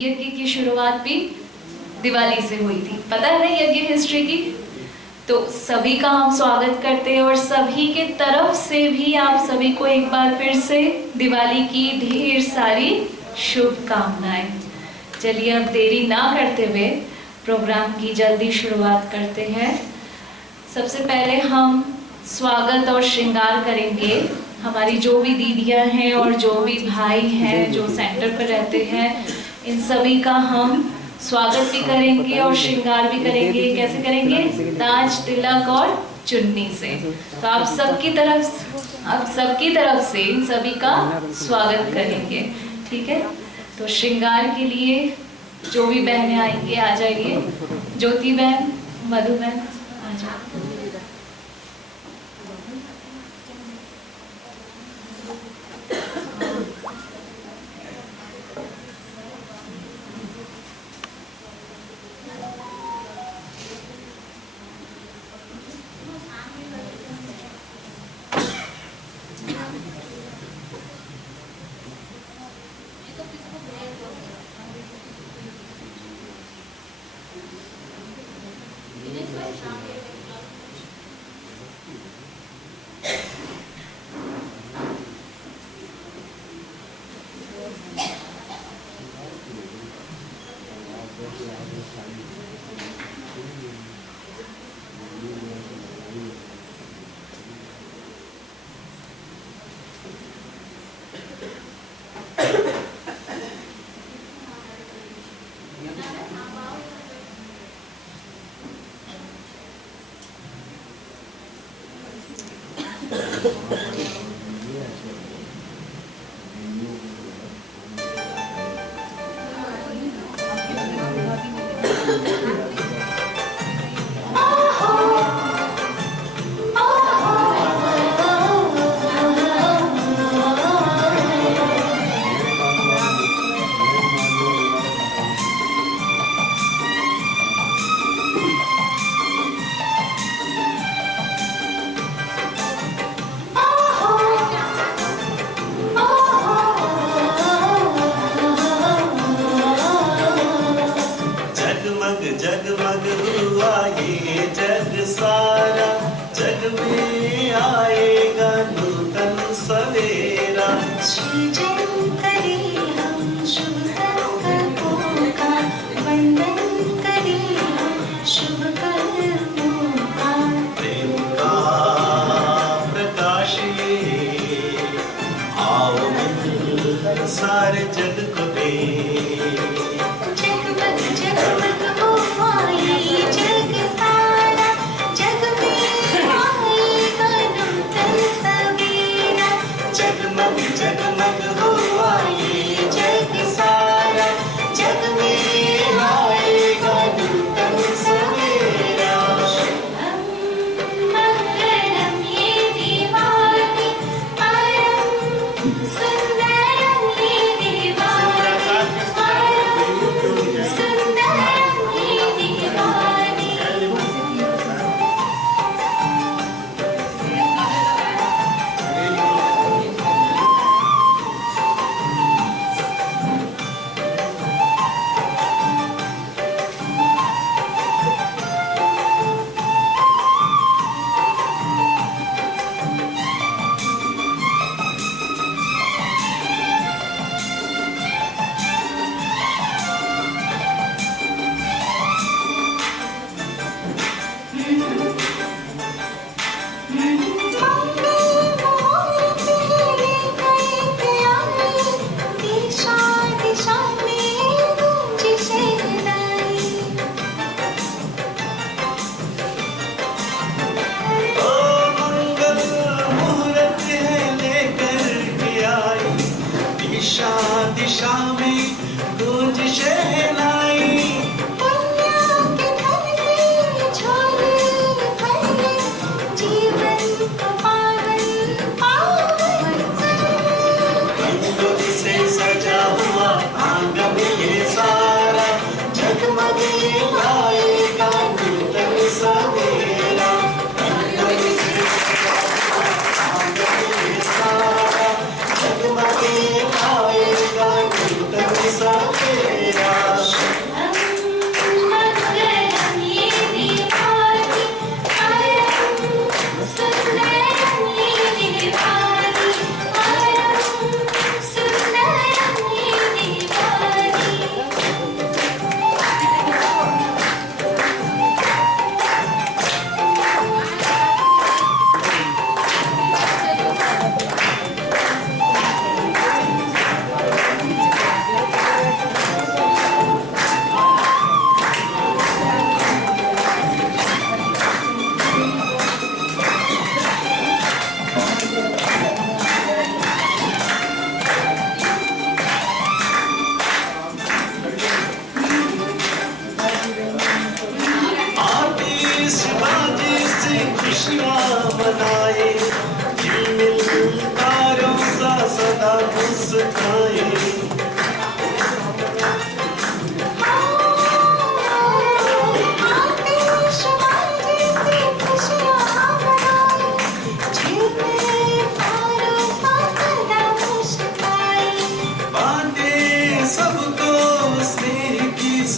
यज्ञ की शुरुआत भी दिवाली से हुई थी। पता है ना यज्ञ हिस्ट्री की। तो सभी का हम स्वागत करते हैं और सभी के तरफ से भी आप सभी को एक बार फिर से दिवाली की ढेर सारी शुभकामनाएं। चलिए अब देरी ना करते हुए प्रोग्राम की जल्दी शुरुआत करते हैं। सबसे पहले हम स्वागत और श्रृंगार करेंगे। हमारी जो भी दीदियां हैं और जो भी भाई हैं जो सेंटर पर रहते हैं, इन सभी का हम स्वागत भी करेंगे और श्रृंगार भी करेंगे। कैसे करेंगे? ताज, तिलक और चुन्नी से। तो आप सबकी तरफ से इन सभी का स्वागत करेंगे, ठीक है? तो श्रृंगार के लिए जो भी बहनें आएंगे आ जाइए। ज्योति बहन, मधु बहन आ जाओ।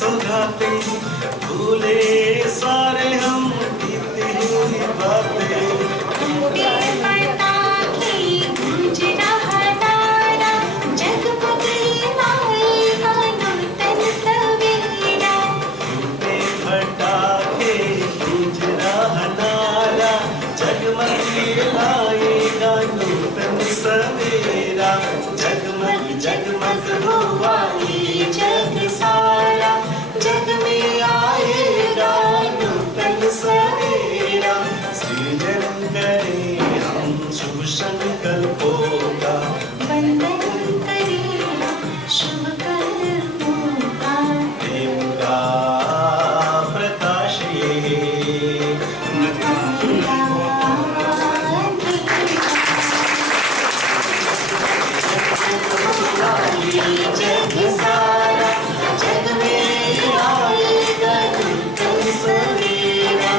सौगातें, भूले सारे हम बीती हुई बातें। सवेरा जगमग जगमग हुआ ये जग सारा, जग में आएगा नूतन सवेरा। सृजन करें हम शुभ संकल्पों का, वंदन करें शुभ कर्मों का। प्रेम का प्रकाश ये जग सारा, जग में आएगा नूतन सवेरा।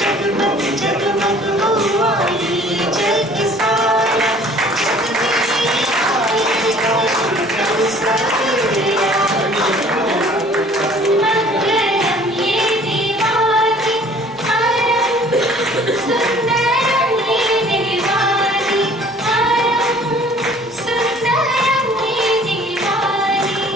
जगमग जगमग हुआ ये जग सारा, जग में आएगा नूतन सवेरा। मंगलम ये दिवाली परम सुंदरम ये दिवाली परम सुंदरम ये दिवाली।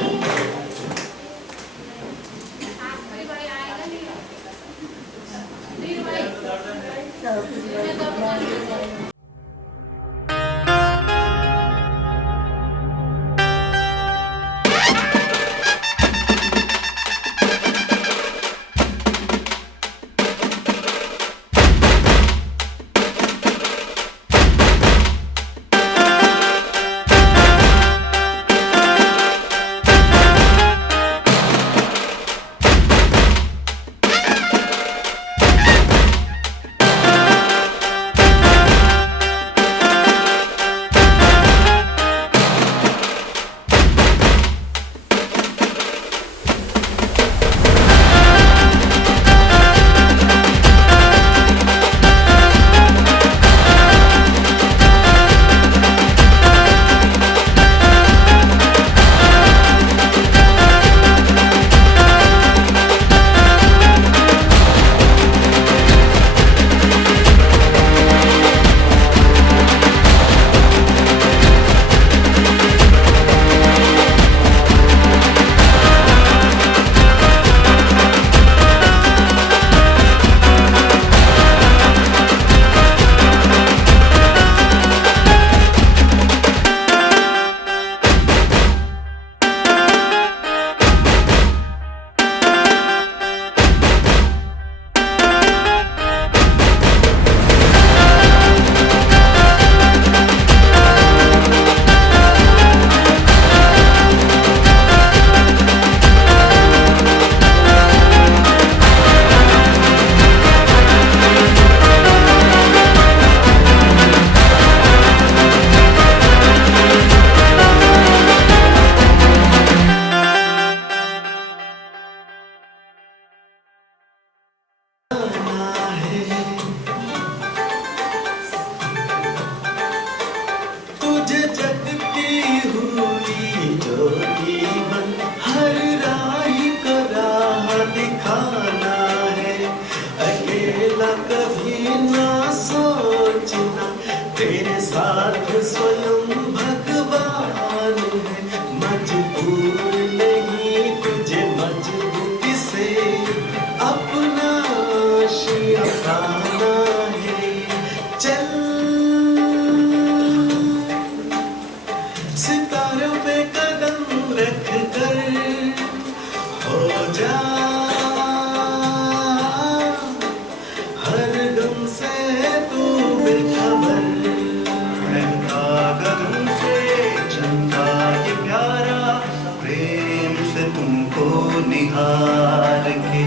निहार के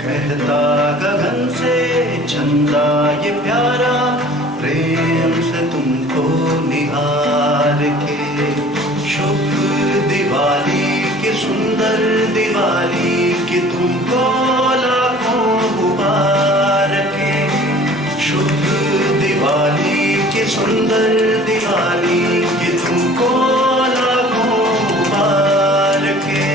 कहता गगन से चंदा ये प्यारा, प्रेम से तुमको निहार के। शुभ दिवाली की सुंदर दिवाली की तुमको लाखों मुबारकें। शुभ दिवाली की सुंदर दिवाली की तुमको लाखों मुबारकें।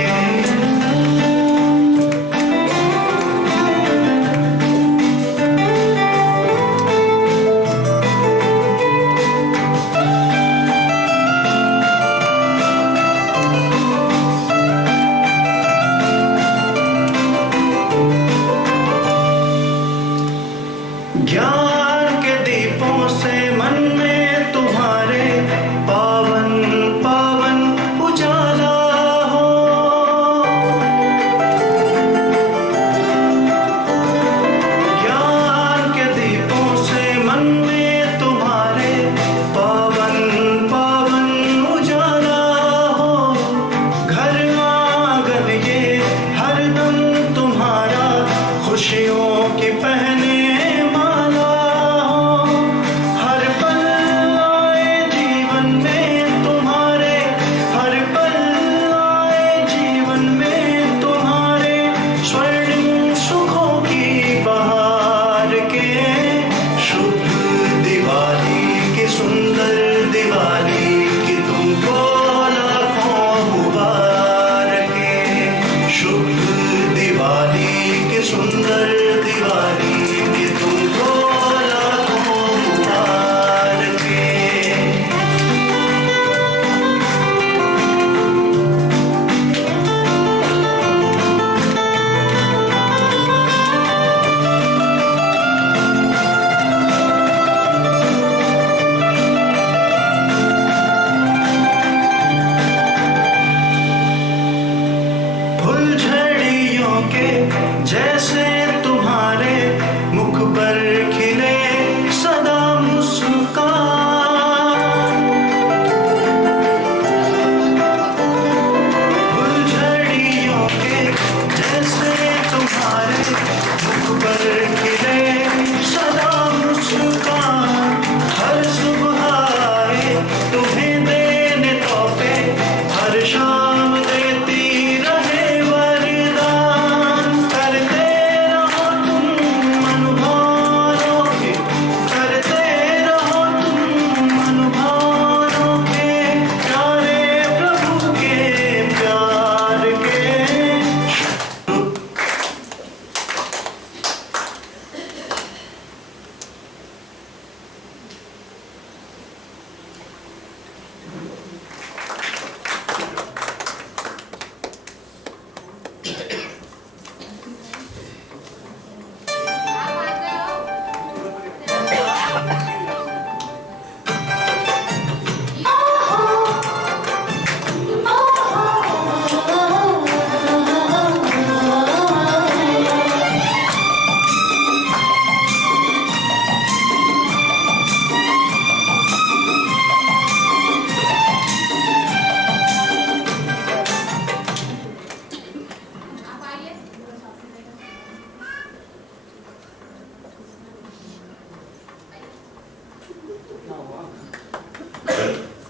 के जैसे तुम्हारे मुख पर खिले सदा मुस्कान। फुलझड़ियों के जैसे तुम्हारे मुख पर खिले सदा मुस्कान। हर सुबह आए तुम्हें देने तोहफे, हर शाम देती रहे वरदान। करते रहो तुम मनभानों के, करते रहो तुम मनभानों के, प्यारे प्रभु के प्यार के।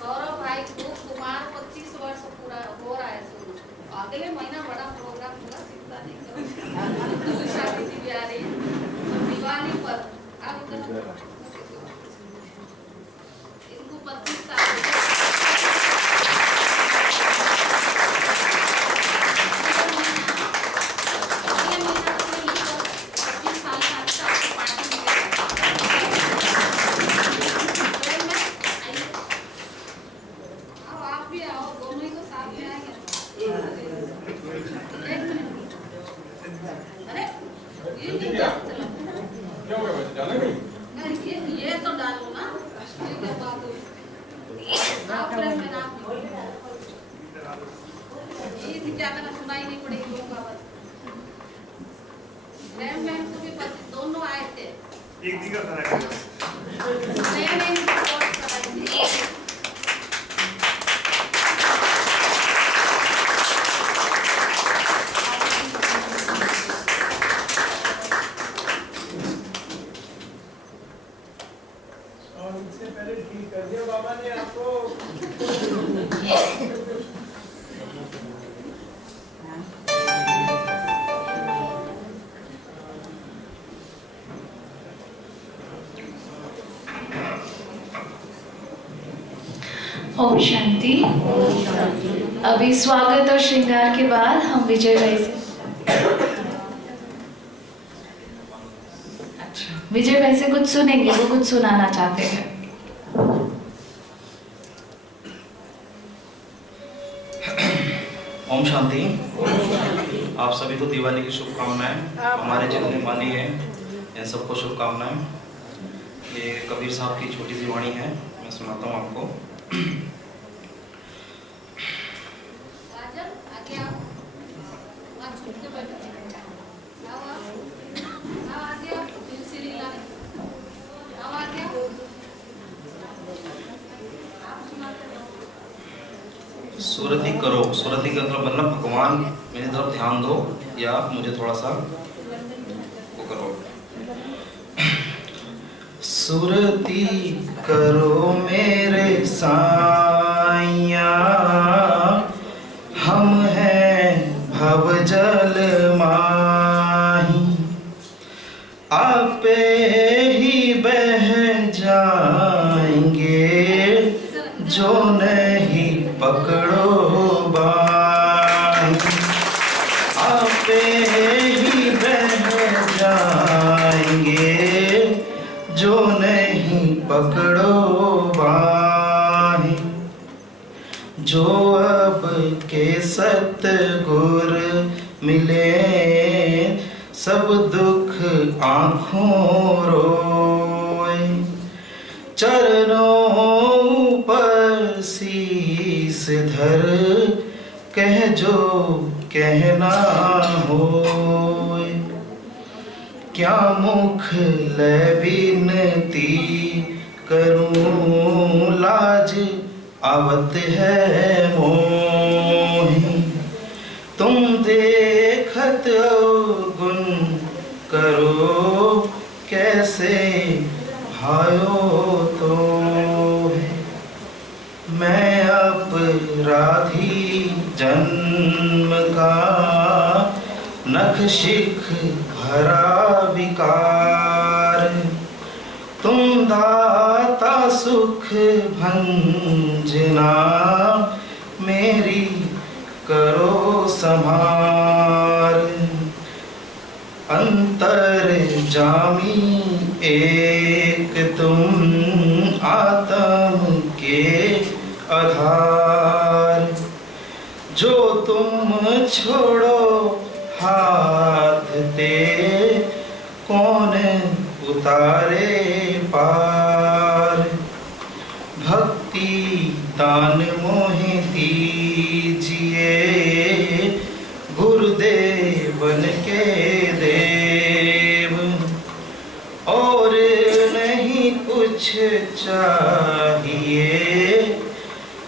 सौरभ भाई को कुमार 25 वर्ष पूरा हो रहा है शुरू। अगले महीना बड़ा प्रोग्राम होगा, चिंता नहीं करो। शादी भी आ रही है दिवाली पर। आप इनको 25 साल हो गए। अगले महीना तक में इनको 25 साल का अच्छा पार्टी मिलेगा। आप भी आओ, दोनों ही तो साथ में आएंगे। अरे ये नहीं चलो क्या हो गया बच्चे, जाना कहीं? नहीं, ये तो डालो ना, ये क्या बात हुई? आप प्रेम में नाम ये क्या करना, सुनाई नहीं पड़ेगी लोगों का आवाज। प्रेम में को भी दोनों आए थे, एक दिखा था नहीं सपोर्ट कराएंगे। और इससे पहले ठीक कर दिया बाबा ने आपको। ओम शांति। अभी स्वागत और श्रृंगार के बाद हम विजय भाई से विजय भाई से कुछ सुनेंगे, वो कुछ सुनाना चाहते हैं। ओम शांति। आप सभी को दिवाली की शुभकामनाएं। हमारे जितने माली हैं इन सबको शुभकामनाएं। ये कबीर साहब की छोटी सी वाणी है, मैं सुनाता हूँ आपको। राजन आगे आओ, वहाँ छुप के बैठो। आओ आगे आओ, दिल से लीला आओ आगे आओ। आप सुनाते रहो। सुरति करो, सुरति का मतलब भगवान मेरी तरफ ध्यान दो या मुझे थोड़ा सा वो करो। सुरति करो मेरे साईया, हम हैं भवजल माही, आपे ही बह जाएंगे जो नहीं पकड़ो बाही, आपे ही बह जाएंगे जो नहीं पकड़ो बाही। जो अब के सतगुर मिले सब दुख आँखों रोए, चरणों पर शीस धर कह जो कहना होए, क्या मुख ले बिनती करूं, लाज आवत है मोहि। तुम देखत गुण करो, कैसे भायो तो है। मैं अपराधी जन्म का, नख शिख भरा विकार। तुम दाता सुख भंजना, मेरी करो संभार। अंतर जामी एक तुम, आत्म के आधार। जो तुम छोड़ो हाथ ते, कौन उतारे पार। भक्ति दान मोहि दीजिए, गुरुदेवन के देव। और नहीं कुछ चाहिए,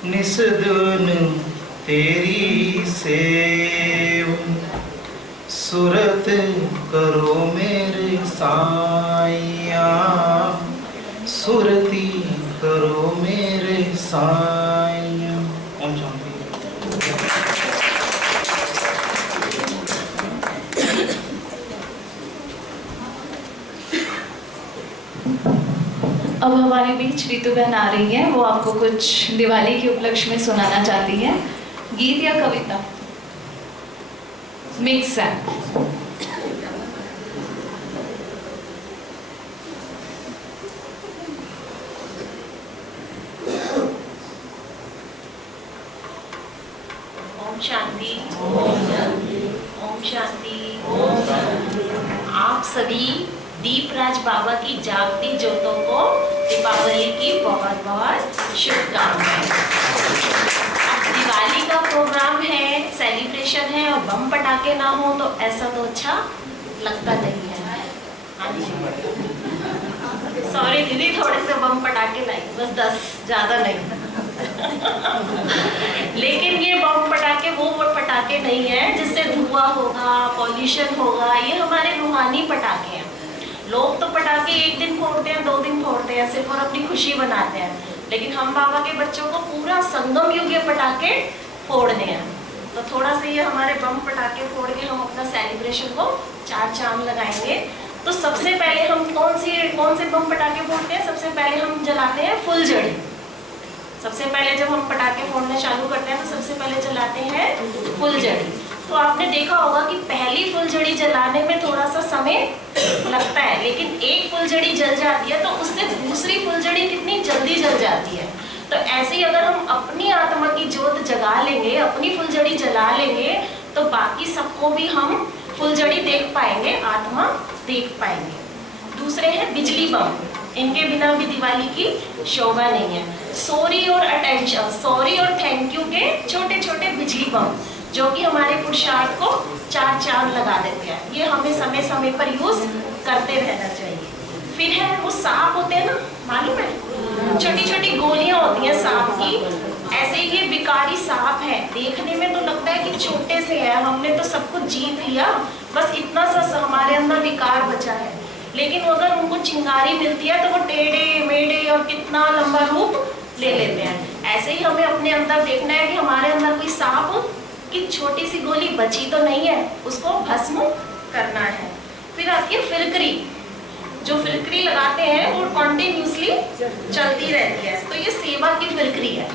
निस्दुन तेरी सेव। सुरत करो मेरे साइया, सुरती करो मेरे साइया। ओम शांति। अब हमारे बीच रीतु बहन आ रही है, वो आपको कुछ दिवाली के उपलक्ष्य में सुनाना चाहती है, गीत या कविता, मिक्स है। ओम शांति। ओम शांति। आप सभी दीपराज बाबा की जागती ज्योतों को दीपावली की बहुत बहुत शुभकामनाएं। अब दिवाली का प्रोग्राम है, सेलिब्रेशन है और बम पटाखे ना हो तो ऐसा तो अच्छा लगता नहीं है। हाँ जी, सॉरी दीदी, थोड़े से बम पटाखे लाई, बस 10, ज़्यादा नहीं। लेकिन ये बम पटाखे वो पटाखे नहीं है जिससे धुआं होगा, पॉल्यूशन होगा। ये हमारे रूहानी पटाखे हैं। लोग तो पटाखे एक दिन फोड़ते हैं, 2 दिन फोड़ते हैं सिर्फ, और अपनी खुशी बनाते हैं। लेकिन हम बाबा के बच्चों को पूरा संगम युग के पटाखे फोड़ने हैं। तो थोड़ा सा ये हमारे बम पटाखे फोड़ के हम अपना सेलिब्रेशन को 4 चांद लगाएंगे। तो सबसे पहले हम कौन से बम पटाखे फोड़ते हैं? सबसे पहले हम जलाते हैं फुलझड़ी। सबसे पहले जब हम पटाखे फोड़ना चालू करते हैं तो सबसे पहले जलाते हैं फुलझड़ी। तो आपने देखा होगा कि पहली फुलझड़ी जलाने में थोड़ा सा समय लगता है, लेकिन एक फुलझड़ी जल जाती है तो उससे दूसरी फुलझड़ी कितनी जल्दी जल जाती है। तो ऐसे ही अगर हम अपनी आत्मा की ज्योत जगा लेंगे, अपनी फुलझड़ी जला लेंगे, तो बाकी सबको भी हम फुलझड़ी देख पाएंगे, आत्मा देख पाएंगे। दूसरे हैं बिजली बम। इनके बिना भी दिवाली की शोभा नहीं है। सॉरी और अटेंशन, सॉरी और थैंक यू के छोटे छोटे बिजली बम जो कि हमारे पुरुषार्थ को 4 चांद लगा देते हैं। ये हमें समय समय पर यूज करते रहना चाहिए। फिर है वो सांप होते हैं ना, मालूम है, छोटी छोटी गोलियां होती हैं सांप की। ऐसे ही ये विकारी सांप है, देखने में तो लगता है कि छोटे से है, हमने तो सब कुछ जीत लिया, बस इतना सा हमारे अंदर विकार बचा है। लेकिन अगर उनको चिंगारी मिलती है तो वो टेढ़े मेढ़े और कितना लंबा रूप ले लेते हैं। ऐसे ही हमें अपने अंदर देखना है कि हमारे अंदर कोई सांप की छोटी सी गोली बची तो नहीं है, उसको भस्म करना है। फिर आती है फिरकरी। जो फिरकरी लगाते हैं वो कॉन्टिन्यूसली चलती रहती है, तो ये सेवा की फिरकरी है।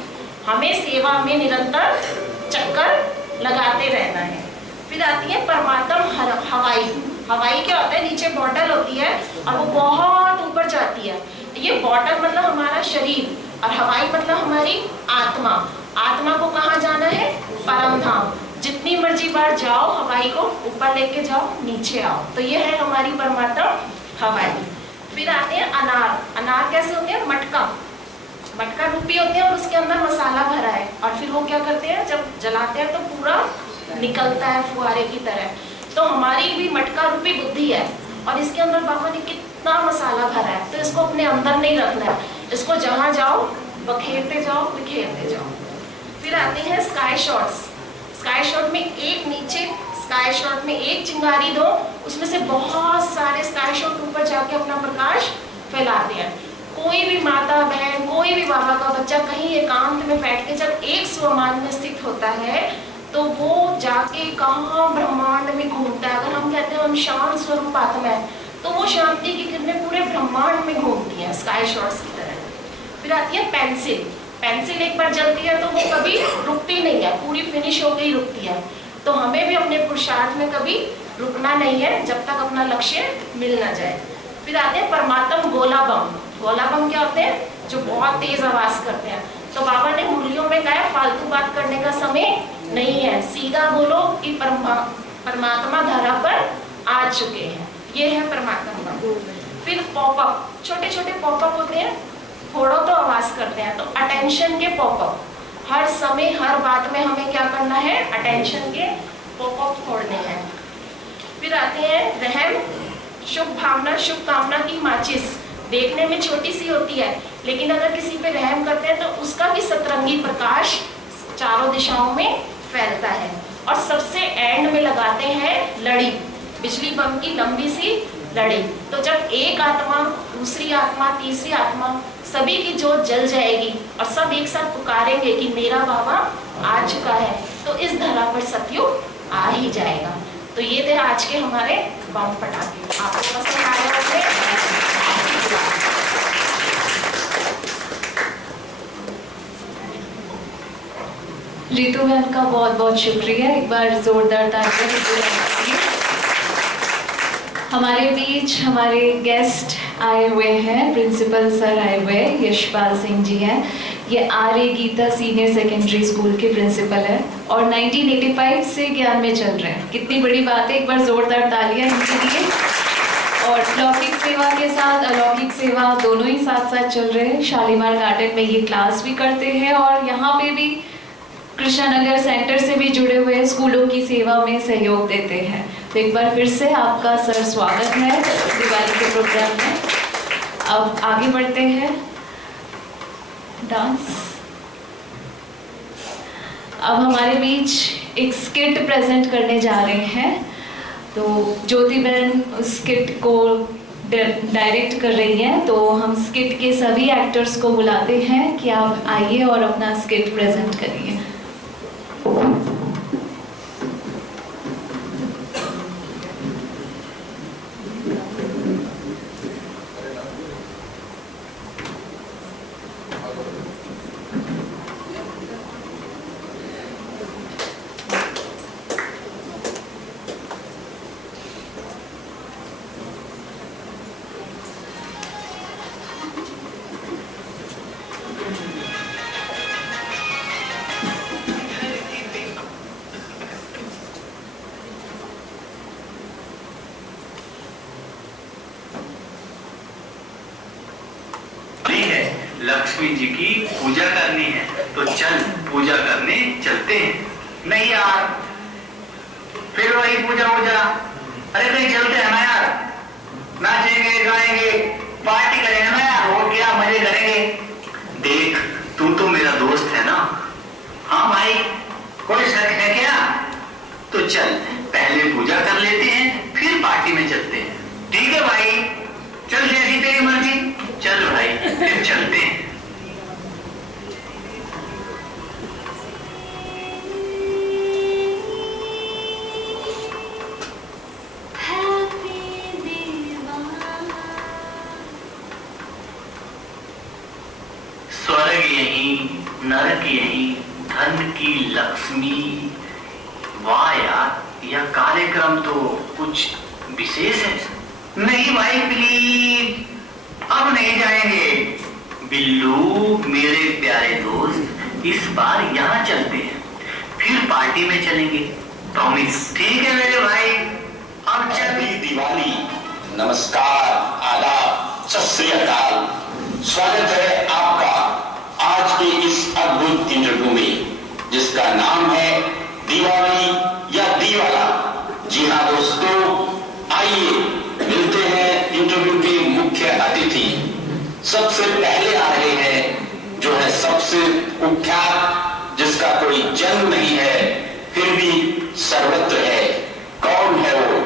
हमें सेवा में निरंतर चक्कर लगाते रहना है। फिर आती है परमात्म हवाई। हवाई क्या होता है? नीचे बॉटल होती है और वो बहुत ऊपर जाती है। ये बॉटल मतलब हमारा शरीर और हवाई मतलब हमारी आत्मा। आत्मा को कहाँ जाना है? परम धाम। जितनी मर्जी बार जाओ, हवाई को ऊपर लेके जाओ, नीचे आओ। तो ये है हमारी परमात्मा हवाई। फिर आते हैं अनार। अनार कैसे होते हैं? मटका। मटका रूपी होते हैं और उसके अंदर मसाला भरा है। और फिर वो क्या करते हैं, जब जलाते हैं तो पूरा निकलता है फुहारे की तरह। तो हमारी भी मटका रूपी बुद्धि है और इसके अंदर बाबा ने कितना मसाला भरा है, तो इसको अपने अंदर नहीं रखना है, इसको जहाँ जाओ बखेरते जाओ, बिखेरते जाओ। फिर आते हैं स्काई शॉट्स। स्काई शॉट में एक नीचे, स्काई शॉट में एक चिंगारी दो, उसमें से बहुत सारे स्काई शॉट ऊपर जाके अपना प्रकाश फैलाते हैं। कोई भी माता बहन, कोई भी बाबा का बच्चा कहीं एकांत में बैठ के जब एक स्वमान में स्थित होता है तो वो जाके कहाँ ब्रह्मांड में घूमता है। अगर हम कहते हैं हम शांत स्वरूप आत्मा है, तो वो शांति की किरणें पूरे ब्रह्मांड में घूमती हैं स्काई शॉट्स की तरह। फिर आती है पेंसिल। पेंसिल एक बार जलती है तो वो कभी रुकती नहीं है, पूरी फिनिश होकर ही रुकती है। तो हमें भी अपने पुरुषार्थ में कभी रुकना नहीं है जब तक अपना लक्ष्य मिल ना जाए। फिर आते हैं परमात्म गोला बम। गोला बम क्या होते हैं? जो बहुत तेज आवाज करते हैं। तो बाबा ने मुरलियों में कहा फालतू बात करने का समय नहीं है, सीधा बोलो कि परमात्मा धरा पर आ चुके हैं। ये है परमात्मा बम। फिर पॉपअप, छोटे छोटे पॉपअप होते हैं, फोड़ो तो आवाज करते हैं। तो अटेंशन के पॉपअप, हर समय हर बात में हमें क्या करना है? अटेंशन के पॉपअप फोड़ने हैं। फिर आते हैं रहम, शुभ भावना, शुभ कामना की माचिस। देखने में छोटी सी होती है, लेकिन अगर किसी पे रहम करते हैं तो उसका भी सतरंगी प्रकाश चारों दिशाओं में फैलता है। और सबसे एंड में लगाते हैं लड़ी, बिजली बम की लंबी सी लड़ी। तो जब एक आत्मा, दूसरी आत्मा, तीसरी आत्मा, सभी की जोत जल जाएगी और सब एक साथ पुकारेंगे कि मेरा बाबा आ चुका है, तो इस धरा पर सतयुग आ ही जाएगा। तो ये थे आज के हमारे बम पटाखे। आपको पसंद आए होंगे? रितु मैम का बहुत बहुत शुक्रिया। एक बार जोरदार तालियां। हमारे बीच हमारे गेस्ट आए हुए हैं, प्रिंसिपल सर आए हुए हैं, यशपाल सिंह जी हैं। ये आर्य गीता सीनियर सेकेंडरी स्कूल के प्रिंसिपल है और 1985 से ज्ञान में चल रहे हैं। कितनी बड़ी बात है, एक बार जोरदार तालियां इनके लिए। और लौकिक सेवा के साथ अलौकिक सेवा दोनों ही साथ साथ चल रहे हैं। शालीमार गार्डन में ये क्लास भी करते हैं और यहाँ पे भी कृष्णानगर सेंटर से भी जुड़े हुए स्कूलों की सेवा में सहयोग देते हैं। तो एक बार फिर से आपका सर स्वागत है दिवाली के प्रोग्राम में। अब आगे बढ़ते हैं डांस। अब हमारे बीच एक स्किट प्रेजेंट करने जा रहे हैं। तो ज्योति बहन उस स्किट को डायरेक्ट कर रही हैं, तो हम स्किट के सभी एक्टर्स को बुलाते हैं कि आप आइए और अपना स्किट प्रेजेंट करिए। लक्ष्मी जी की पूजा करनी है तो चल पूजा करने चलते हैं। नहीं यार, फिर वही पूजा वूजा, अरे नहीं चलते हैं ना यार, नाचेंगे गाएंगे पार्टी करेंगे ना यार, और क्या मजे करेंगे। देख तू तो मेरा दोस्त है ना। हाँ भाई, कोई शक है क्या? तो चल पहले पूजा कर लेते हैं फिर पार्टी में चलते हैं। ठीक है भाई, चल जैसी तेरी मर्जी। चल भाई फिर चलते हैं। स्वर्ग यहीं नरक यहीं, धन की लक्ष्मी। वाह यार, यह कार्यक्रम तो कुछ विशेष है। नहीं भाई प्लीज, अब नहीं जाएंगे। बिल्लू मेरे प्यारे दोस्त, इस बार यहाँ चलते हैं फिर पार्टी में चलेंगे, प्रॉमिस। ठीक है मेरे भाई, अब चलिए। दिवाली। नमस्कार, आदाब, सत श्री अकाल। स्वागत है आपका आज के इस अद्भुत इंटरव्यू में, जिसका नाम है दिवाली या दीवाला। जी हाँ दोस्तों, आइए मिलते हैं इंटरव्यू के मुख्य अतिथि। सबसे पहले आ रहे हैं जो है सबसे कुख्यात, जिसका कोई जन्म नहीं है फिर भी सर्वत्र है। कौन है वो?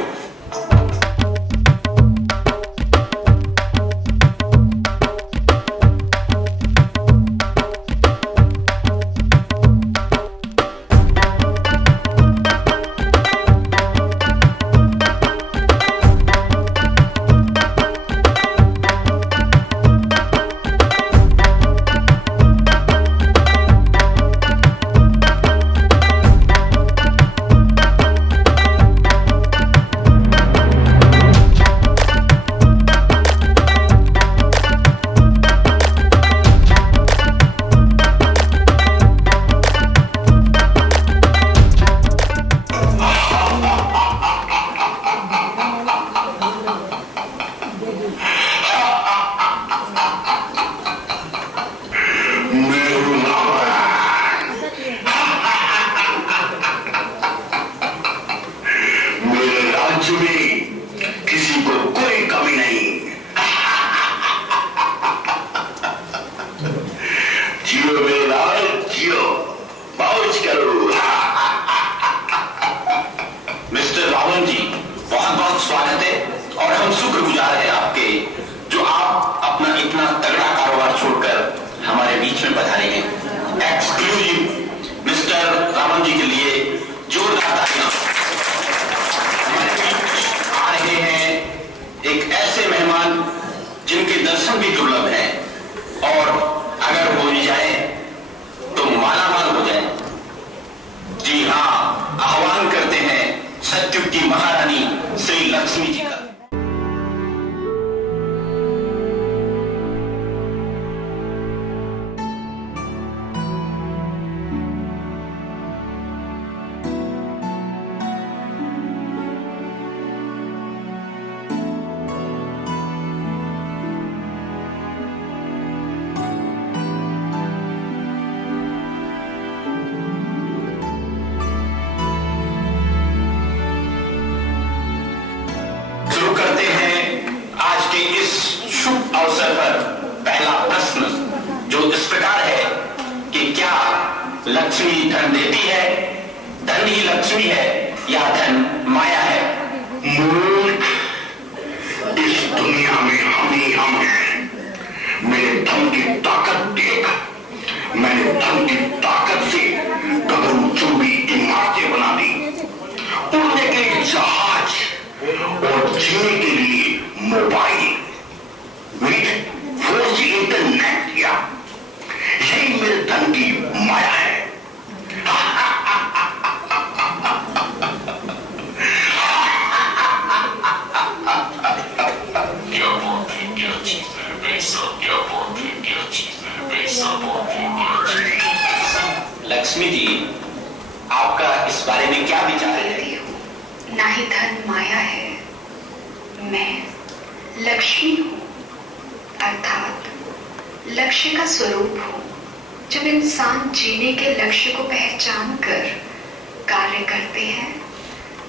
मिस्टर रावण जी, बहुत बहुत स्वागत है और हम शुक्रगुजार हैं आपके, जो आप अपना इतना तगड़ा कारोबार छोड़कर हमारे बीच में पधारे हैं। एक्सक्लूसिव मिस्टर रावण जी के लिए जोरदार तालियां। हमारे बीच आ रहे हैं एक ऐसे मेहमान जिनके दर्शन भी दुर्लभ हैं और अगर हो जाए तो मालामाल हो जाए। जी हाँ, आह्वान करते हैं सत्युग की महारानी श्री लक्ष्मी जी का। करते हैं आज के इस शुभ अवसर पर पहला प्रश्न, जो इस प्रकार है कि क्या लक्ष्मी धन देती है, धन ही लक्ष्मी है या धन माया है? मूर्ख, इस दुनिया में हम ही हम हैं। मेरे धन की ताकत देख, मैंने धन की ताकत से गगनचुंबी इमारतें बना दी, उड़ने के लिए जहाज और जीने के लिए मोबाइल विद 4G इंटरनेट। या यही मेरे धन की माया है। क्या बात है, क्या चीज है पैसा, क्या बात है, क्या चीज है पैसा, बात है क्या चीज है। लक्ष्मी जी, आपका इस बारे में क्या विचार है? ना ही धन माया है, मैं लक्ष्मी हूँ, अर्थात लक्ष्य का स्वरूप हूँ। जब इंसान जीने के लक्ष्य को पहचान कर कार्य करते हैं,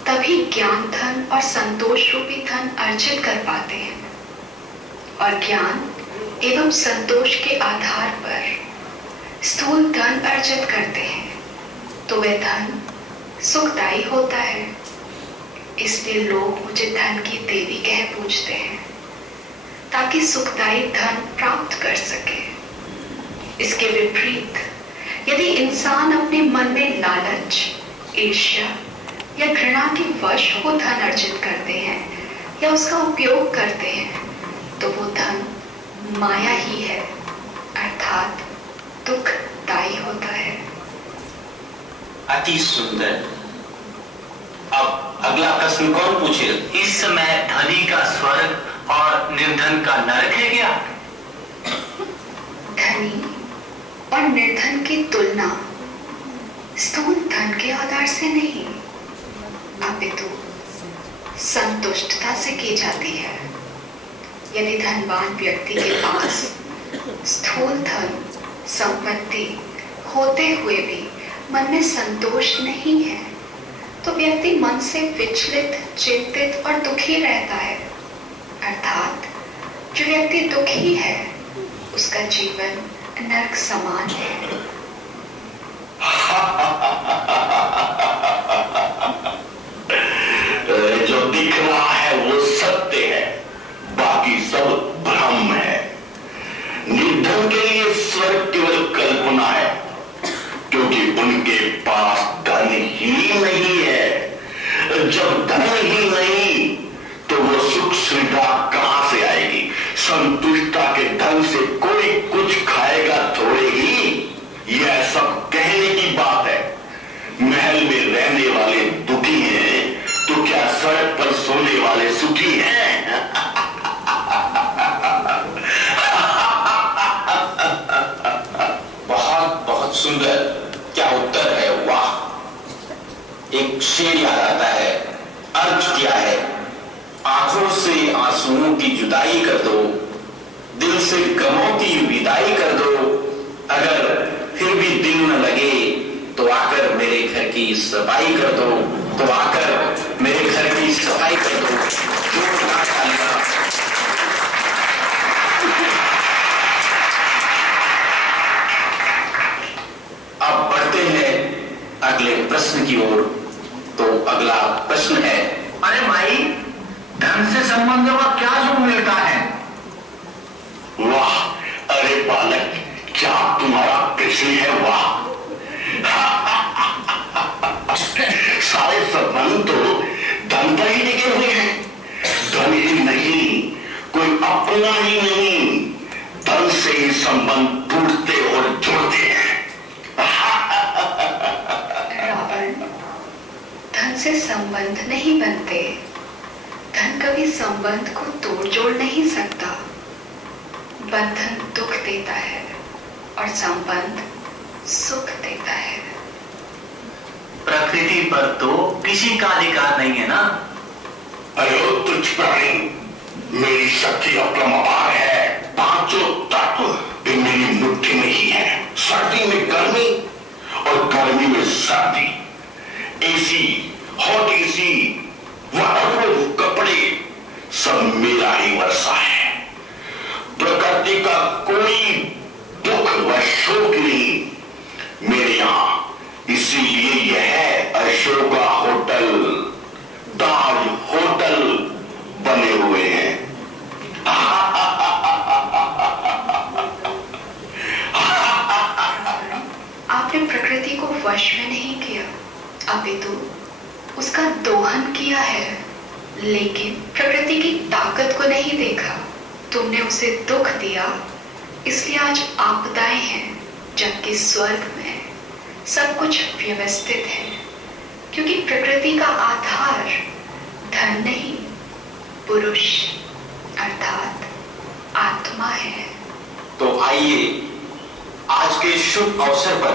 तभी ज्ञान धन और संतोष रूपी धन अर्जित कर पाते हैं। और ज्ञान एवं संतोष के आधार पर स्थूल धन अर्जित करते हैं, तो वह धन सुखदायी होता है। इसलिए लोग मुझे धन की देवी कह पूजते हैं, ताकि सुखदायी धन प्राप्त कर सके। इसके विपरीत यदि इंसान अपने मन में लालच, ईर्ष्या या घृणा के वश हो धन अर्जित करते हैं या उसका उपयोग करते हैं, तो वो धन माया ही है, अर्थात दुखदायी होता है। अति सुंदर। अब अगला प्रश्न कौन पूछे? इस समय धनी का स्वर्ग और निर्धन का नरक है क्या? धनी और निर्धन की तुलना स्थूल धन के आधार से नहीं, अपितु संतुष्टता से की जाती है। यदि धनवान व्यक्ति के पास स्थूल धन संपत्ति होते हुए भी मन में संतोष नहीं है, तो व्यक्ति मन से विचलित, चिंतित और दुखी रहता है। अर्थात जो व्यक्ति दुखी है उसका जीवन नरक समान है। जो दिख रहा है वो सत्य है, बाकी सब भ्रम है। निर्धन के लिए स्वर्ग केवल कल्पना है, क्योंकि उनके पास धन ही नहीं है। जब धन ही नहीं तो वो सुख सुविधा कहां से आएगी? संतुष्टता के धन से कोई कुछ खाएगा थोड़े ही। यह सब कहने की बात है। महल में रहने वाले दुखी हैं तो क्या सड़क पर सोने वाले सुखी हैं? बहुत बहुत सुंदर, क्या उत्तर है, वाह। एक शेर याद आता है, अर्ज क्या है? आंखों से आंसुओं की जुदाई कर दो, दिल से गमों की विदाई कर दो। अगर फिर भी दिल न लगे तो आकर मेरे घर की सफाई कर दो, तो आकर मेरे घर की सफाई कर दो। अब बढ़ते हैं अगले प्रश्न की ओर। तो अगला प्रश्न है, अरे भाई, धन से संबंधों का क्या सुख मिलता है? वाह, अरे बालक, क्या तुम्हारा प्रश्न है? वाह। सारे संबंध तो धन पर ही टिके हुए हैं। धन ही नहीं, कोई अपना ही नहीं, धन से ही संबंध टूटते और जुड़ते हैं। रावण, धन से संबंध नहीं बनते। धन कभी संबंध को तोड़ जोड़ नहीं सकता। बंधन दुख देता है और संबंध सुख देता है। प्रकृति पर तो किसी का अधिकार नहीं है ना? अरे तुझ प्राणी, मेरी शक्ति अपरंपार है। पांचों तत्व भी मेरी मुट्ठी में ही है। सर्दी में गर्मी और गर्मी में सर्दी, एसी, हॉट एसी, वाटरप्रूफ कपड़े, सब मेरा ही वर्षा है। प्रकृति का कोई दुख व शोक नहीं मेरे यहां। इसीलिए यह अशोका होटल, ताज होटल बने हुए हैं। आपने प्रकृति को वश में नहीं किया, अपितु उसका दोहन किया है। लेकिन प्रकृति की ताकत को नहीं देखा। तुमने उसे दुख दिया, इसलिए आज आपदाएं हैं, जबकि स्वर्ग में सब कुछ व्यवस्थित है। क्योंकि प्रकृति का आधार धन नहीं, पुरुष अर्थात आत्मा है। तो आइए आज के शुभ अवसर पर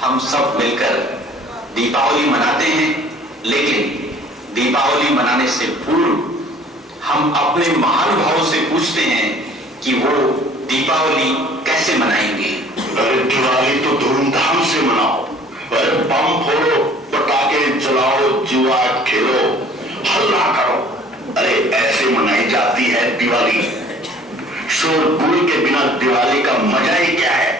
हम सब मिलकर दीपावली मनाते हैं। लेकिन दीपावली मनाने से पूर्व हम अपने महानुभावों से पूछते हैं कि वो दीपावली कैसे मनाएंगे। अरे दिवाली तो धूमधाम से मनाओ। अरे बम फोड़ो, पटाखे जलाओ, जुआ खेलो, हल्ला करो। अरे ऐसे मनाई जाती है दिवाली। शोरगुल के बिना दिवाली का मजा ही क्या है?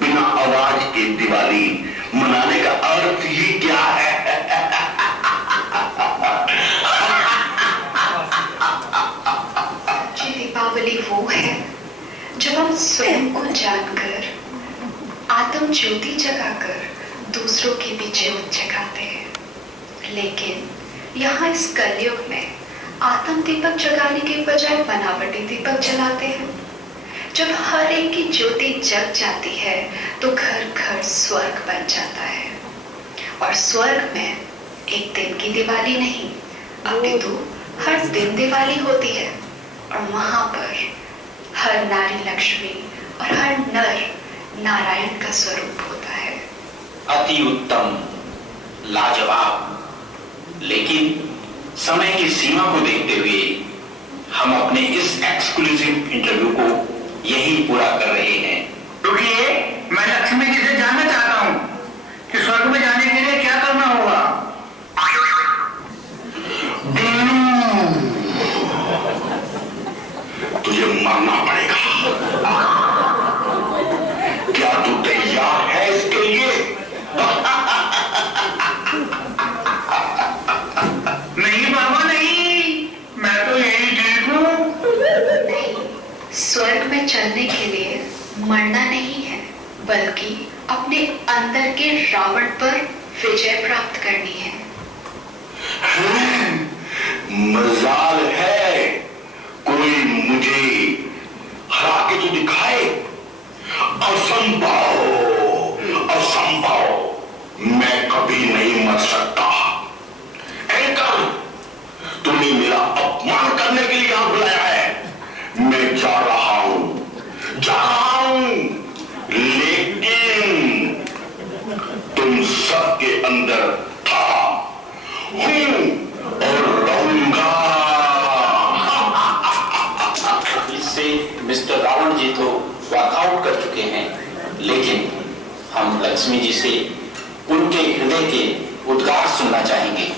बिना आवाज के दिवाली मनाने का अर्थ ही क्या है? दीपावली वो है जब हम स्वयं को जानकर, आत्म ज्योति जगाकर दूसरों की भी ज्योत जगाते हैं। लेकिन यहाँ इस कलयुग में आत्म दीपक जगाने के बजाय बनावटी दीपक जलाते हैं। जब हर एक की ज्योति जग जाती है तो घर घर स्वर्ग बन जाता है। और स्वर्ग में एक दिन की दिवाली नहीं, अपितु हर दिन दिवाली होती है। और वहां पर हर नारी लक्ष्मी और हर नर नारायण का स्वरूप होता है। अति उत्तम, लाजवाब। लेकिन समय की सीमा को देखते हुए हम अपने इस एक्सक्लूसिव इंटरव्यू को यही पूरा कर रहे हैं। रुकिए, मैं लक्ष्मी जी से जानना चाहता हूँ कि स्वर्ग में जाने के लिए क्या करना होगा। मरना नहीं है, बल्कि अपने अंदर के रावण पर विजय प्राप्त करनी है। मजाल है कोई मुझे हरा के तो दिखाए। असंभव, असंभव, मैं कभी नहीं मर सकता। एंकर, तुमने मेरा अपमान करने के लिए यहां बुलाया है। मैं जा रहा हूं, लेकिन तुम सबके अंदर था, हूं और रहूंगा। इससे मिस्टर रावण जी तो वॉकआउट कर चुके हैं, लेकिन हम लक्ष्मी जी से उनके हृदय के उद्गार सुनना चाहेंगे।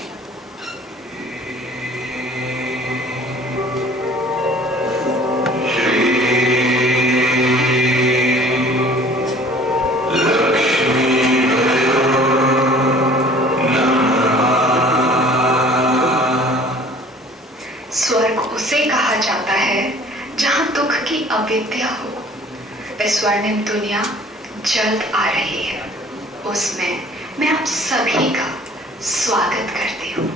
स्वर्ग उसे कहा जाता है जहां दुख की अविद्या हो। वह स्वर्णिम दुनिया जल्द आ रही है, उसमें मैं आप सभी का स्वागत करती हूँ।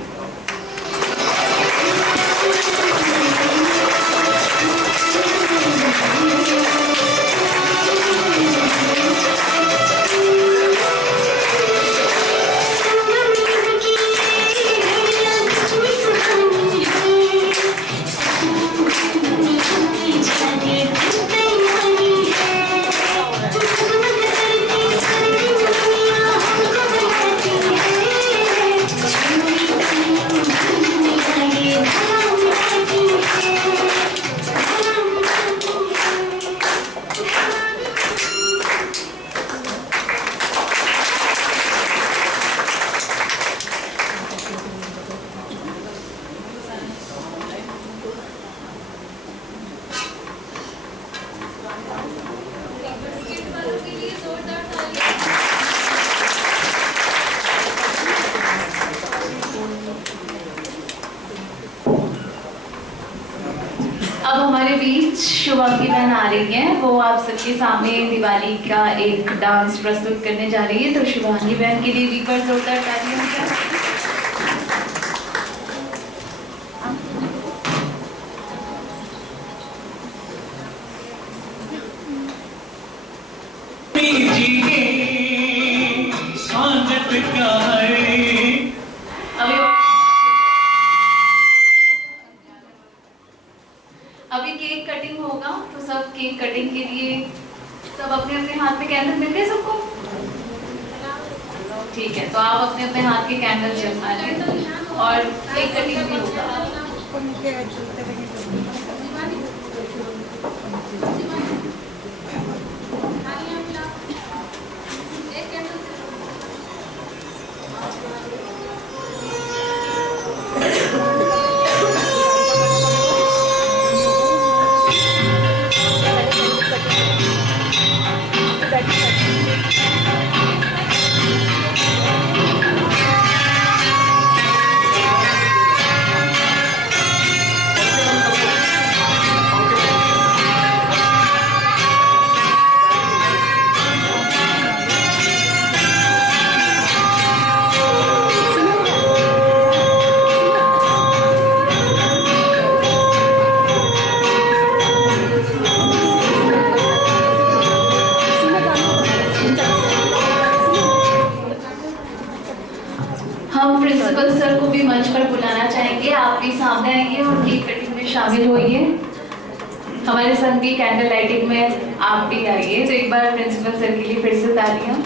अब हमारे बीच शुभांगी बहन आ रही हैं, वो आप सबके सामने दिवाली का एक डांस प्रस्तुत करने जा रही है। तो शुभांगी बहन के लिए भी पर जोरदार तालियां। अभी केक कटिंग होगा, तो सब केक कटिंग के लिए सब अपने अपने हाथ में कैंडल मिल गए सबको? ठीक है, तो आप अपने अपने हाथ के कैंडल जला लें और केक कटिंग भी होगा। हम प्रिंसिपल सर को भी मंच पर बुलाना चाहेंगे, आप भी सामने आइए और केक कटिंग में शामिल होइए। हमारे संग भी कैंडल लाइटिंग में आप भी आइए। तो एक बार प्रिंसिपल सर के लिए फिर से तालियां।